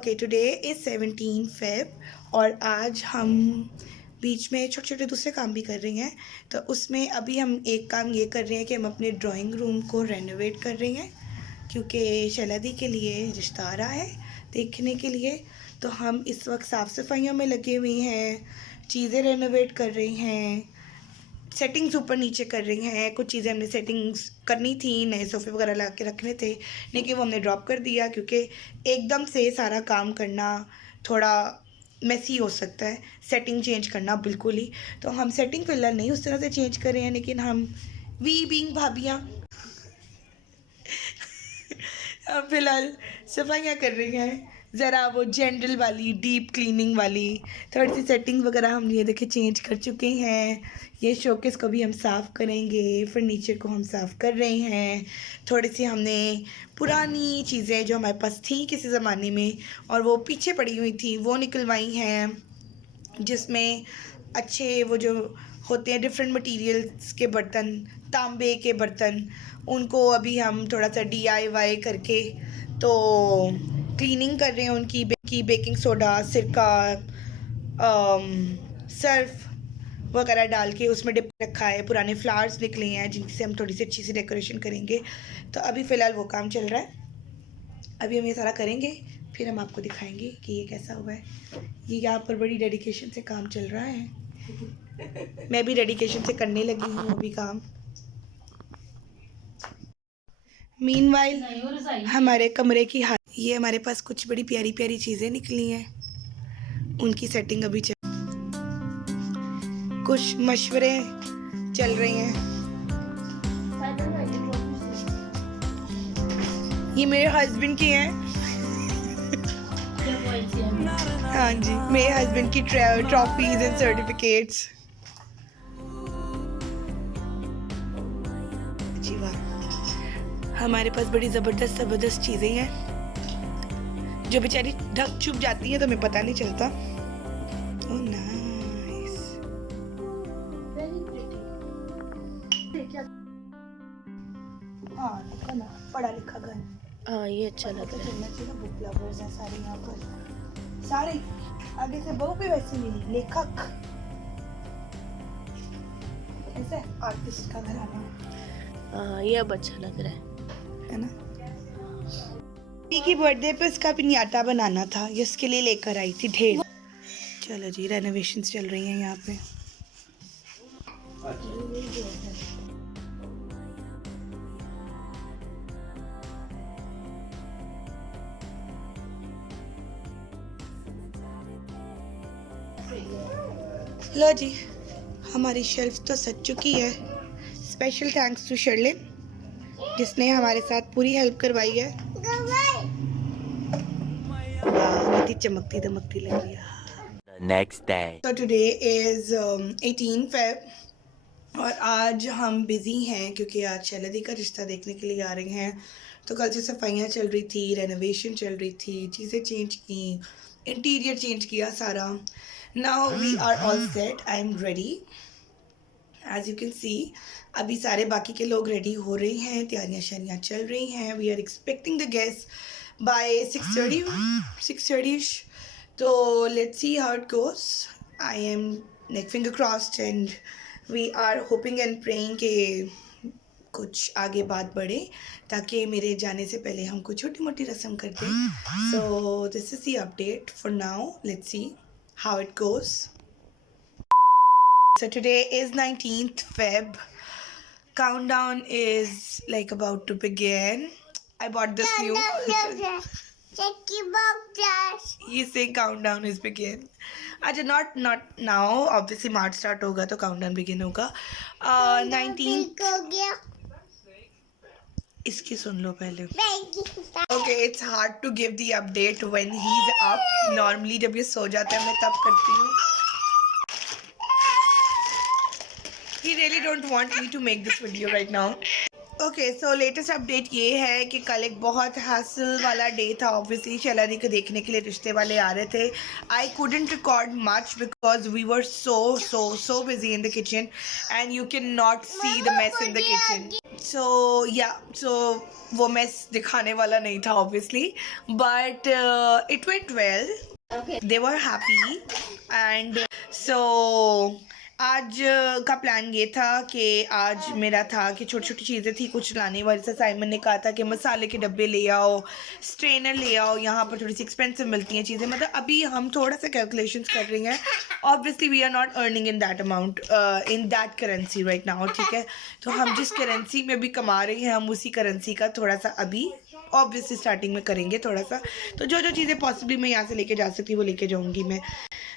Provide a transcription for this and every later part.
Okay today is 17 Feb और आज हम बीच में छोटे छोटे दूसरे काम भी कर रही हैं। तो उसमें अभी हम एक काम ये कर रहे हैं कि हम अपने ड्राइंग रूम को रेनोवेट कर रही हैं, क्योंकि शैलादी के लिए रिश्ता आ रहा है देखने के लिए। तो हम इस वक्त साफ़ सफाइयों में लगे हुए हैं, चीज़ें रेनोवेट कर रही हैं, सेटिंग्स ऊपर नीचे कर रही हैं। कुछ चीज़ें हमने सेटिंग्स करनी थी, नए सोफ़े वगैरह ला के रखने थे, लेकिन वो हमने ड्रॉप कर दिया क्योंकि एकदम से सारा काम करना थोड़ा मेसी हो सकता है, सेटिंग चेंज करना बिल्कुल ही। तो हम सेटिंग फ़िलहाल नहीं उस तरह से चेंज कर रहे हैं, लेकिन हम वी बीइंग भाभियाँ हम फिलहाल सफाइयाँ कर रही हैं, ज़रा वो जनरल वाली डीप क्लीनिंग वाली थोड़ी सी सेटिंग वगैरह हम ये देखे चेंज कर चुके हैं। ये शोकेस को भी हम साफ़ करेंगे, फर्नीचर को हम साफ़ कर रहे हैं। थोड़ी सी हमने पुरानी चीज़ें जो हमारे पास थी किसी ज़माने में और वो पीछे पड़ी हुई थी वो निकलवाई हैं, जिसमें अच्छे वो जो होते हैं डिफरेंट मटेरियल्स के बर्तन, तांबे के बर्तन, उनको अभी हम थोड़ा सा DIY करके तो क्लीनिंग कर रहे हैं उनकी बेकिंग सोडा, सिरका, सर्फ वगैरह डाल के उसमें डिप रखा है। पुराने फ्लावर्स निकले हैं जिनसे हम थोड़ी सी अच्छी सी डेकोरेशन करेंगे। तो अभी फ़िलहाल वो काम चल रहा है, अभी हम ये सारा करेंगे, फिर हम आपको दिखाएंगे कि ये कैसा हुआ है। ये यहाँ पर बड़ी डेडिकेशन से काम चल रहा है मैं भी डेडिकेशन से करने लगी हूँ अभी काम। मीनवाइल हमारे कमरे की ये हमारे पास कुछ बड़ी प्यारी प्यारी चीज़ें निकली हैं, उनकी सेटिंग अभी कुछ मशवरे चल रहे हैं। ये मेरे हस्बैंड की हैं हाँ जी, मेरे हस्बैंड की ट्रॉफीज एंड सर्टिफिकेट्स। जी वाह, हमारे पास बड़ी ज़बरदस्त चीज़ें हैं जो बेचारी ढक छुप जाती है तो हमें पता नहीं चलता। ओह नाइस, हाँ देखो ना, पढ़ा लिखा घर। हाँ ये अच्छा लग रहा है। बुक लवर्स हैं सारे यहाँ पर, सारे आगे से बहू भी वैसे नहीं, लेखक ऐसे आर्टिस्ट का घराना है। हाँ ये अब अच्छा लग रहा है ना। की बर्थडे पे उसका पिन्याटा बनाना था, जिसके लिए लेकर आई थी ढेर। चलो जी, रेनोवेशंस चल रही हैं यहाँ पे। लो जी, हमारी शेल्फ तो सज चुकी है। स्पेशल थैंक्स टू शर्लिन जिसने हमारे साथ पूरी हेल्प करवाई है। कितनी चमकती दमकती लग रही है। Next day. So today is 18 Feb और आज हम बिज़ी हैं क्योंकि आज शैलादी का रिश्ता देखने के लिए आ रहे हैं। तो कल से सफाइयाँ चल रही थी, रेनोवेशन चल रही थी, चीज़ें चेंज की, इंटीरियर चेंज किया सारा। Now we are all set, I am ready as you can see. अभी सारे बाकी के लोग रेडी हो रहे हैं, तैयारियाँ शारियाँ चल रही हैं। We are expecting the guest by 6:30 तो let's see how it goes. I am like finger crossed and we are hoping and praying कि कुछ आगे बात बढ़े ताकि मेरे जाने से पहले हम कुछ छोटी मोटी रस्म कर दें। So this is the update for now, let's see how it goes. So today is 19th Feb. Countdown is like about to begin. I bought this new. You say countdown is begin. अच्छा, not now. Obviously March start होगा तो countdown begin होगा. 19th. इसकी सुन लो पहले. Okay, it's hard to give the update when he's up. Normally जब ये सो जाता है मैं तब करती हूँ. He really don't want me to make this video right now. Okay, so latest update ये है कि कल एक बहुत हासिल वाला डे था। Obviously शैलादी को देखने के लिए रिश्ते वाले आ रहे थे। I couldn't record much because we were so busy in the kitchen and you cannot see the mess in the kitchen. सो वो मैं दिखाने वाला नहीं था obviously, but it went well, they were happy and so आज का plan ये था कि आज मेरा था कि छोटी छोटी चीज़ें थी कुछ लाने वाली। जैसे साइमन ने कहा था कि मसाले के डब्बे ले आओ, स्ट्रेनर ले आओ, यहाँ पर थोड़ी सी एक्सपेंसिव मिलती हैं चीज़ें। मतलब अभी हम थोड़ा सा कैलकुलेशंस कर रहे हैं। Obviously we are not earning in that amount in that currency right now, ठीक है। तो हम जिस करेंसी में भी कमा रहे हैं हम उसी करेंसी का थोड़ा सा अभी ऑब्वियसली स्टार्टिंग में करेंगे थोड़ा सा। तो जो जो चीज़ें पॉसिबली मैं यहाँ से लेके जा सकती हूँ वो लेके जाऊँगी मैं।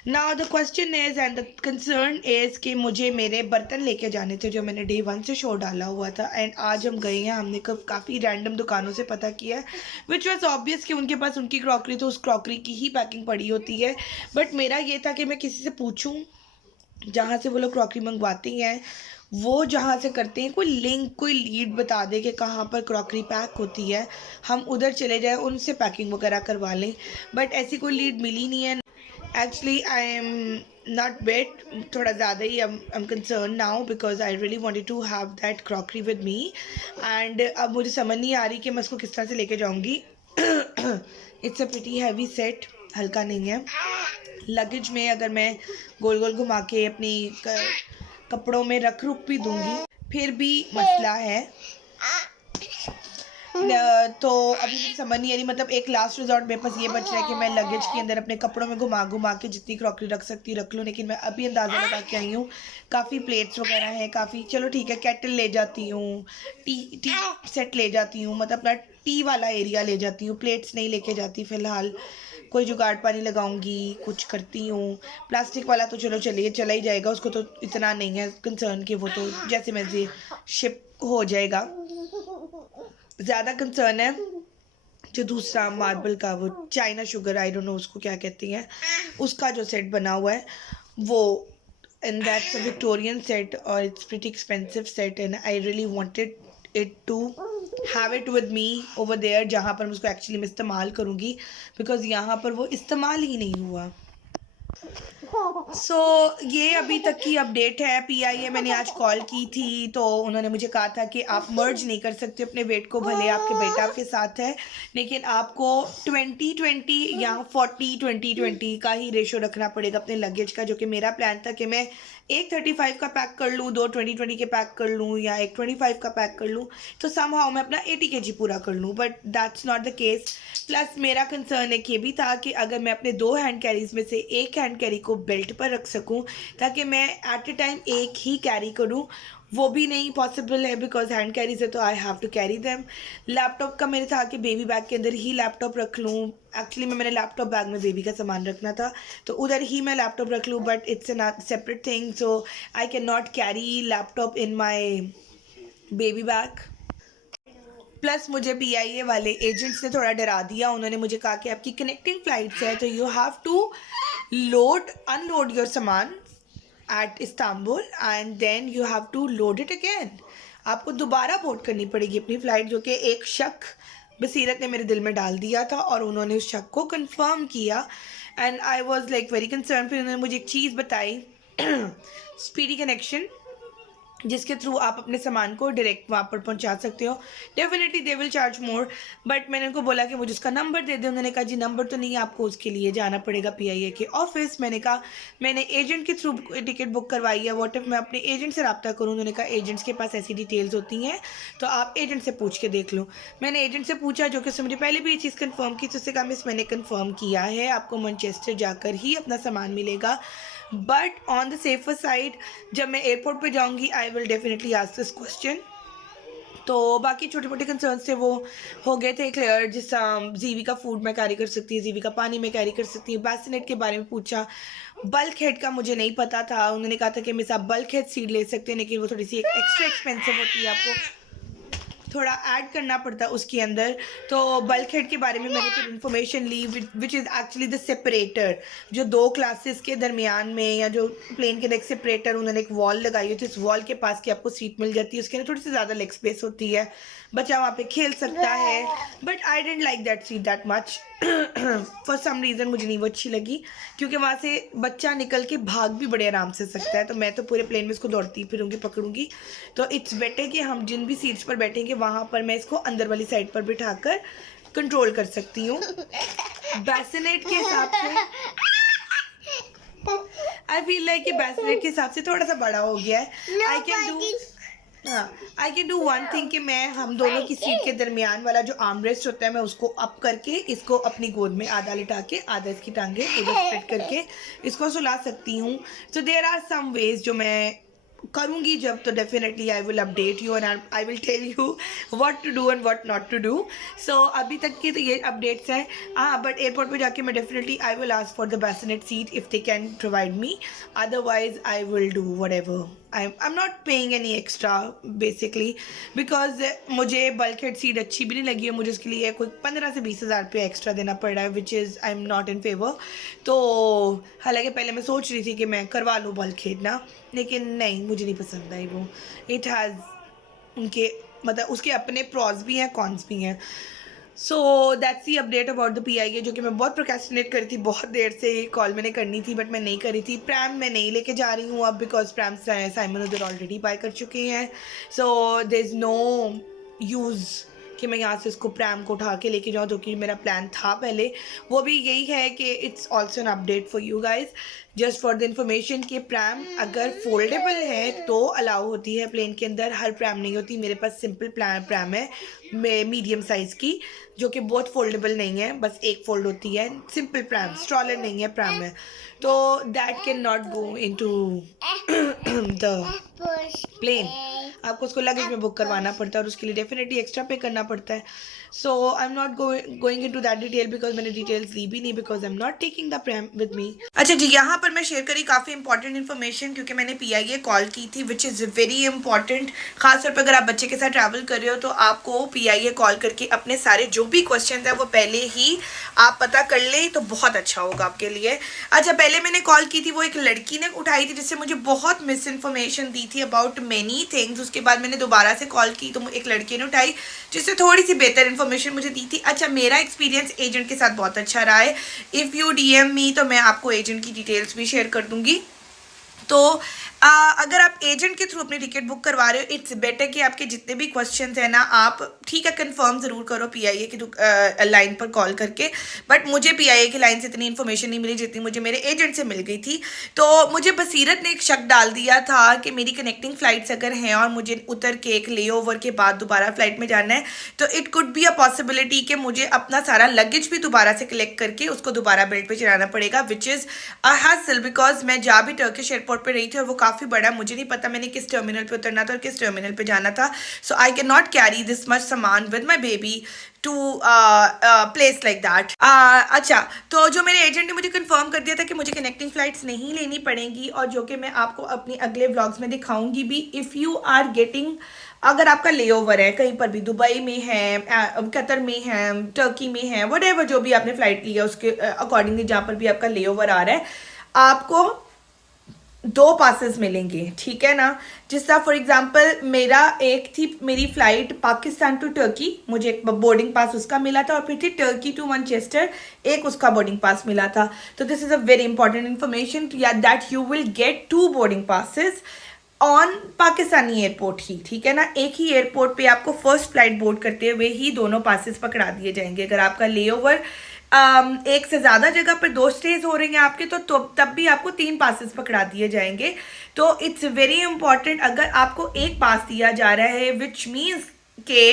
Now the question is and the concern is कि मुझे मेरे बर्तन लेके जाने थे जो मैंने डे 1 से शो डाला हुआ था। एंड आज हम गए हैं, हमने काफ़ी रैंडम दुकानों से पता किया है, विच वॉज ऑब्वियस कि उनके पास उनकी क्रॉकरी तो उस क्रॉकरी की ही पैकिंग पड़ी होती है। बट मेरा ये था कि मैं किसी से पूछूँ जहाँ से वो लोग क्रॉकरी मंगवाते हैं, वो जहाँ से करते हैं कोई लिंक कोई लीड बता दे कि कहाँ पर क्रॉकरी पैक होती है, हम उधर चले जाएं उनसे पैकिंग वगैरह करवा लें। बट ऐसी कोई लीड मिली नहीं है। Actually I am not bet, थोड़ा ज़्यादा ही I am concern now because I really wanted to have that crockery with me. And अब मुझे समझ नहीं आ रही कि मैं उसको किस तरह से लेके जाऊँगी। It's a pretty heavy set, हल्का नहीं है। लगेज में अगर मैं गोल गोल घुमा के अपनी कपड़ों में रख रुख भी दूंगी फिर भी मसला है। तो अभी मुझे समझ नहीं आ रही, मतलब एक लास्ट रिजॉर्ट मेरे पास ये बच रहा है कि मैं लगेज के अंदर अपने कपड़ों में घुमा घुमा के जितनी क्रॉकरी रख सकती रख लूँ। लेकिन मैं अभी अंदाज़ा लगा के आई हूँ काफ़ी प्लेट्स वगैरह हैं काफ़ी। चलो ठीक है, केटल ले जाती हूँ, टी सेट ले जाती हूँ, मतलब अपना टी वाला एरिया ले जाती हूँ, प्लेट्स नहीं लेके जाती फ़िलहाल। कोई जुगाड़ पानी लगाऊंगी, कुछ करती हूँ। प्लास्टिक वाला तो चलो चलिए चला ही जाएगा, उसको तो इतना नहीं है कंसर्न कि वो तो जैसे मैसे शिप हो जाएगा। ज़्यादा कंसर्न है जो दूसरा मार्बल का वो China sugar I don't know उसको क्या कहती हैं, उसका जो सेट बना हुआ है वो, and that's a Victorian set और it's pretty expensive set and I really wanted it to have it with me over there जहाँ पर मैं उसको एक्चुअली मैं इस्तेमाल करूँगी, बिकॉज यहाँ पर वो इस्तेमाल ही नहीं हुआ। सो ये अभी तक की अपडेट है। PIA मैंने आज कॉल की थी तो उन्होंने मुझे कहा था कि आप मर्ज नहीं कर सकते अपने वेट को, भले आपके बेटा आपके साथ है लेकिन आपको 20-20 या 40-20-20 का ही रेशो रखना पड़ेगा अपने लगेज का। जो कि मेरा प्लान था कि मैं एक 35 का पैक कर लूँ, 2 20-20 के पैक कर लूँ या एक 25 का पैक कर लूँ, तो समहाउ मैं अपना 80 kg पूरा कर लूँ। But that's not the case. Plus मेरा कंसर्न एक ये भी था कि अगर मैं अपने 2 हैंड कैरीज में से एक हैंड कैरी को बेल्ट पर रख सकूं ताकि मैं एट अ टाइम एक ही कैरी करूं, वो भी नहीं पॉसिबल है बिकॉज हैंड कैरीज है तो I have to carry them. Laptop का मेरे था कि बेबी बैग के अंदर ही लैपटॉप रख लूँ। एक्चुअली मैंने लैपटॉप बैग में बेबी का सामान रखना था तो उधर ही मैं लैपटॉप रख लूँ, but it's a separate thing so I can not carry laptop in my baby bag. Plus मुझे PIA वाले एजेंट्स ने थोड़ा डरा दिया। उन्होंने मुझे कहा कि आपकी कनेक्टिंग फ्लाइट्स है तो you have to load unload your सामान at Istanbul and then you have to load it again. आपको दोबारा बोर्ड करनी पड़ेगी अपनी फ़्लाइट, जो कि एक शक बसीरत ने मेरे दिल में डाल दिया था और उन्होंने उस शक को कंफर्म किया and I was like very concern. फिर उन्होंने मुझे एक चीज़ बताई स्पीडी कनेक्शन, जिसके थ्रू आप अपने सामान को डायरेक्ट वहाँ पर पहुँचा सकते हो। Definitely they will charge more, but मैंने उनको बोला कि मुझे उसका नंबर दे दे। उन्होंने कहा जी नंबर तो नहीं, आपको उसके लिए जाना पड़ेगा PIA के ऑफिस। मैंने कहा मैंने एजेंट के थ्रू टिकट बुक करवाई है, व्हाट इफ मैं अपने एजेंट से रब्ता करूँ। उन्होंने कहा एजेंट्स के पास ऐसी डिटेल्स होती हैं तो आप एजेंट से पूछ के देख लो। मैंने एजेंट से पूछा जो कि उसने मुझे पहले भी ये चीज़ कन्फर्म की, तो उससे कहा मिस मैंने कन्फर्म किया है आपको मैनचेस्टर जाकर ही अपना सामान मिलेगा, but on the safer side जब मैं एयरपोर्ट पे जाऊंगी I will definitely ask this question. तो बाकी छोटे मोटे कंसर्न्स थे वो हो गए थे क्लियर। जिस जीवी का फूड मैं कैरी कर सकती हूँ, जीवी का पानी मैं कैरी कर सकती हूँ। बैसिनेट के बारे में पूछा, बल्क हेड का मुझे नहीं पता था। उन्होंने कहा था कि मिस आप बल्क हेड सीड ले सकते हैं लेकिन वो थोड़ी सी एक्स्ट्रा एक्सपेंसिव होती है, आपको थोड़ा ऐड करना पड़ता है उसके अंदर। तो बल्क हेड के बारे में मैंने फिर इन्फॉर्मेशन ली which is actually the separator, जो 2 क्लासेस के दरमियान में या जो प्लेन के नेक सेपरेटर उन्होंने एक वॉल लगाई हुई थी, उस वॉल के पास की आपको सीट मिल जाती है। उसके अंदर थोड़ी सी ज़्यादा लेग स्पेस होती है, बच्चा वहाँ पे खेल सकता है, but I don't like that seat that much. For some reason मुझे नहीं वो अच्छी लगी, क्योंकि वहाँ से बच्चा निकल के भाग भी बड़े आराम से सकता है, तो मैं तो पूरे प्लेन में इसको दौड़ती फिरूंगी, पकड़ूंगी। तो इट्स बेटर कि हम जिन भी सीट्स पर बैठेंगे वहाँ पर मैं इसको अंदर वाली साइड पर बिठाकर कंट्रोल कर सकती हूँ। बैसिनेट के हिसाब से आई फील लाइक कि बैसिनेट के हिसाब से थोड़ा सा बड़ा हो गया है। I can do one thing कि मैं हम दोनों की सीट के दरमियान वाला जो आर्मरेस्ट होता है मैं उसको अप करके इसको अपनी गोद में आधा लिटा के आधा इसकी टांगे इधर स्प्रेड करके इसको सुला सकती हूँ। So there are some ways जो मैं करूँगी जब, तो definitely I will update you and I will tell you what to do and what not to do. So अभी तक की तो ये अपडेट्स हैं। हाँ, बट एयरपोर्ट पे जाके मैं definitely I will ask for the bassinet seat if they can provide me, otherwise I will do whatever. I am not paying any extra basically because मुझे बल्क हेड सीट अच्छी भी नहीं लगी है, मुझे उसके लिए कोई 15 से 20 हज़ार रुपया एक्स्ट्रा देना पड़ रहा है, which is I am not in favour. तो हालांकि पहले मैं सोच रही थी कि मैं करवा लूँ बल्क हेड ना, लेकिन नहीं, मुझे नहीं पसंद आई वो। इट हैज़ उनके मतलब उसके अपने प्रॉज भी हैं, कॉन्स भी हैं। So that's the update about the PIA, जो कि मैं बहुत प्रोक्रेस्टिनेट करी थी, बहुत देर से कॉल मैंने करनी थी बट मैं नहीं करी थी। प्रैम मैं नहीं लेके जा रही हूँ अब बिकॉज प्रैम साइमन उधर ऑलरेडी बाय कर चुके हैं। So there is no use कि मैं यहाँ से इसको प्रैम को उठा के लेके जाऊँ, जो कि मेरा प्लान था पहले। वो भी यही है कि it's also an update for you guys, just for the information कि प्रैम अगर फोल्डेबल है तो अलाउ होती है प्लेन के अंदर, हर प्रैम नहीं होती। मेरे पास सिंपल प्रैम है मीडियम साइज़ की, जो कि बहुत फोल्डेबल नहीं है, बस एक फोल्ड होती है, सिंपल प्रैम, स्ट्रॉलर नहीं है, प्रैम है। तो that can not go into the plane, आपको उसको लगेज में बुक करवाना पड़ता है और उसके लिए डेफिनेटली एक्स्ट्रा पे करना पड़ता है। So I am not going into that detail because मैंने डिटेल्स ली भी नहीं, because I am not taking the pram with me. अच्छा जी, यहाँ पर मैं शेयर करी काफ़ी इंपॉर्टेंट इन्फॉर्मेशन, क्योंकि मैंने PIA कॉल की थी विच इज़ वेरी इंपॉर्टेंट। खासतौर पर अगर आप बच्चे के साथ ट्रैवल कर रहे हो तो आपको PIA कॉल करके अपने सारे जो भी क्वेश्चन हैं वो पहले ही आप पता कर लें तो बहुत अच्छा होगा आपके लिए। अच्छा, पहले मैंने कॉल की थी, वो एक लड़की ने उठाई थी जिससे मुझे बहुत मिस इन्फॉर्मेशन दी थी अबाउट मैनी थिंग्स। उसके बाद मैंने दोबारा से कॉल की तो एक लड़की ने उठाई जिससे थोड़ी सी बेहतर इन्फॉर्मेशन मुझे दी थी। अच्छा, मेरा एक्सपीरियंस एजेंट के साथ बहुत अच्छा रहा है। इफ़ यू DM मी तो मैं आपको एजेंट की डिटेल्स भी शेयर कर दूँगी। तो अगर आप एजेंट के थ्रू अपनी टिकट बुक करवा रहे हो, इट्स बेटर कि आपके जितने भी क्वेश्चंस हैं ना, आप ठीक है कंफर्म ज़रूर करो PIA की लाइन पर कॉल करके। बट मुझे PIA की लाइन से इतनी इन्फॉर्मेशन नहीं मिली जितनी मुझे मेरे एजेंट से मिल गई थी। तो मुझे बसीरत ने एक शक डाल दिया था कि मेरी कनेक्टिंग फ़्लाइट्स अगर हैं और मुझे उतर के एक लेओवर के बाद दोबारा फ्लाइट में जाना है, तो it could be a possibility कि मुझे अपना सारा लगेज भी दोबारा से कलेक्ट करके उसको दोबारा बेल्ट पे चढ़ाना पड़ेगा, which is a hassle. Because मैं जा भी टर्किश एयरपोर्ट पर रही थी और वो काफ़ी बड़ा, मुझे नहीं पता मैंने किस टर्मिनल पे उतरना था और किस टर्मिनल पे जाना था। So I can not carry this much सामान with my baby to place like that. अच्छा, तो जो मेरे एजेंट ने मुझे कंफर्म कर दिया था कि मुझे कनेक्टिंग फ़्लाइट्स नहीं लेनी पड़ेंगी, और जो कि मैं आपको अपने अगले व्लॉग्स में दिखाऊंगी भी। इफ़ यू आर गेटिंग, अगर आपका लेओवर है कहीं पर भी, दुबई में है, कतर में है, टर्की में है, व्हाटएवर जो भी आपने फ़्लाइट लिया उसके अकॉर्डिंगली जहाँ पर भी आपका लेओवर आ रहा है, आपको 2 पासेस मिलेंगे, ठीक है ना। जिस तरह फॉर एग्जांपल मेरा एक थी मेरी फ़्लाइट पाकिस्तान टू टर्की, मुझे एक बोर्डिंग पास उसका मिला था, और फिर थी टर्की टू मैनचेस्टर, एक उसका बोर्डिंग पास मिला था। तो this is a very important information that you will get 2 boarding passes on Pakistani airport ही, ठीक है ना। एक ही एयरपोर्ट पे आपको फर्स्ट फ्लाइट बोर्ड करते हुए ही दोनों पासेस पकड़ा दिए जाएंगे। अगर आपका लेओवर एक से ज़्यादा जगह पर 2 स्टेज हो रही हैं आपके, तो तब भी आपको 3 पासेस पकड़ा दिए जाएंगे। तो इट्स वेरी इंपॉर्टेंट, अगर आपको एक पास दिया जा रहा है विच मीन्स के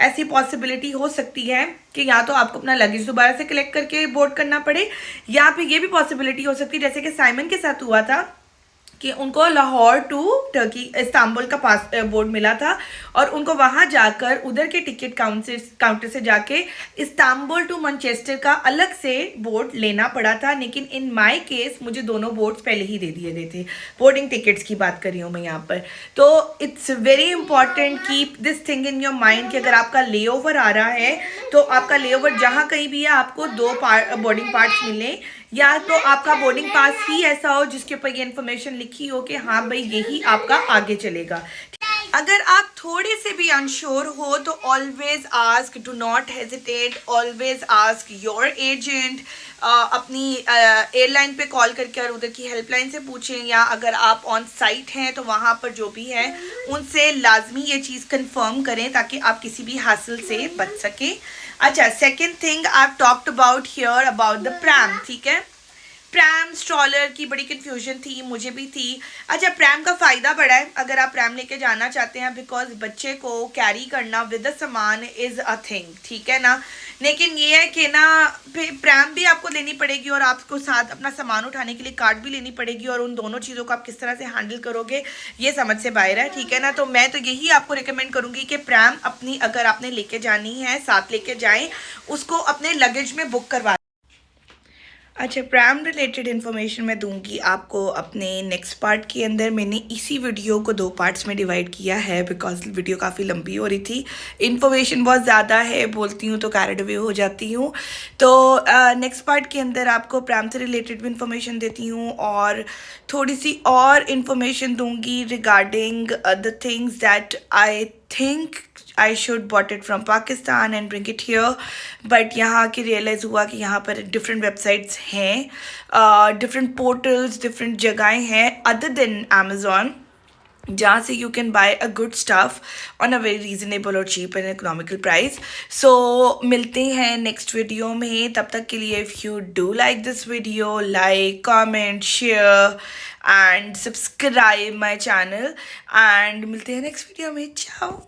ऐसी पॉसिबिलिटी हो सकती है कि या तो आपको अपना लगेज दोबारा से कलेक्ट करके बोर्ड करना पड़े, या फिर ये भी पॉसिबिलिटी हो सकती है जैसे कि साइमन के साथ हुआ था कि उनको लाहौर टू टर्की इस्तांबुल का पास बोर्ड मिला था, और उनको वहाँ जाकर उधर के टिकट काउंटर से जाके इस्तांबुल टू मैनचेस्टर का अलग से बोर्ड लेना पड़ा था। लेकिन इन माय केस मुझे दोनों बोर्ड्स पहले ही दे दिए गए थे। बोर्डिंग टिकट्स की बात कर रही हूँ मैं यहाँ पर। तो it's very important, keep this thing in your mind कि अगर आपका लेओवर आ रहा है तो आपका लेओवर जहाँ कहीं भी है आपको 2 बोर्डिंग पार्ट्स मिलें, या तो आपका बोर्डिंग पास ही ऐसा हो जिसके ऊपर ये इन्फॉर्मेशन लिखी हो कि हाँ भाई यही आपका आगे चलेगा। अगर आप थोड़े से भी अनश्योर हो तो always ask, do not hesitate, always ask your agent. अपनी एयरलाइन पे कॉल करके और उधर की हेल्पलाइन से पूछें, या अगर आप ऑन साइट हैं तो वहाँ पर जो भी है उनसे लाजमी ये चीज़ कंफर्म करें ताकि आप किसी भी हासिल से बच सकें। अच्छा, second thing I have talked about here about the pram, ठीक है। प्रैम स्ट्रॉलर की बड़ी कन्फ्यूजन थी, मुझे भी थी। अच्छा, प्रैम का फ़ायदा बड़ा है अगर आप प्रैम लेके जाना चाहते हैं, बिकॉज बच्चे को कैरी करना विद द सामान इज़ अ थिंग, ठीक है ना। लेकिन ये है कि ना प्रैम भी आपको लेनी पड़ेगी और आपको साथ अपना सामान उठाने के लिए कार्ट भी लेनी पड़ेगी, और उन दोनों चीज़ों को आप किस तरह से हैंडल करोगे ये समझ से बाहर है, ठीक है ना। तो मैं तो यही आपको रिकमेंड करूँगी कि प्रैम अपनी अगर आपने लेके जानी है साथ लेके जाएँ, उसको अपने लगेज में बुक करवा। अच्छा, प्रैम रिलेटेड इन्फॉर्मेशन मैं दूंगी आपको अपने नेक्स्ट पार्ट के अंदर। मैंने इसी वीडियो को 2 पार्ट्स में डिवाइड किया है बिकॉज वीडियो काफ़ी लंबी हो रही थी, इन्फॉर्मेशन बहुत ज़्यादा है, बोलती हूँ तो कैरेड अवे हो जाती हूँ। तो नेक्स्ट पार्ट के अंदर आपको प्रैम से रिलेटेड भी इन्फॉर्मेशन देती हूँ और थोड़ी सी और इन्फॉर्मेशन दूंगी regarding the things that I think I should bought it from Pakistan and bring it here, but यहाँ आके रियलाइज़ हुआ कि यहाँ पर डिफरेंट वेबसाइट्स हैं, डिफरेंट पोर्टल्स, डिफरेंट जगहें हैं अदर देन Amazon, जहाँ से you can buy a good stuff on a very reasonable और चीप एंड इकोनॉमिकल प्राइस। सो मिलते हैं नेक्स्ट वीडियो में, तब तक के लिए if you do like this video, like, comment, share and subscribe my channel, and मिलते हैं नेक्स्ट वीडियो में। चाओ।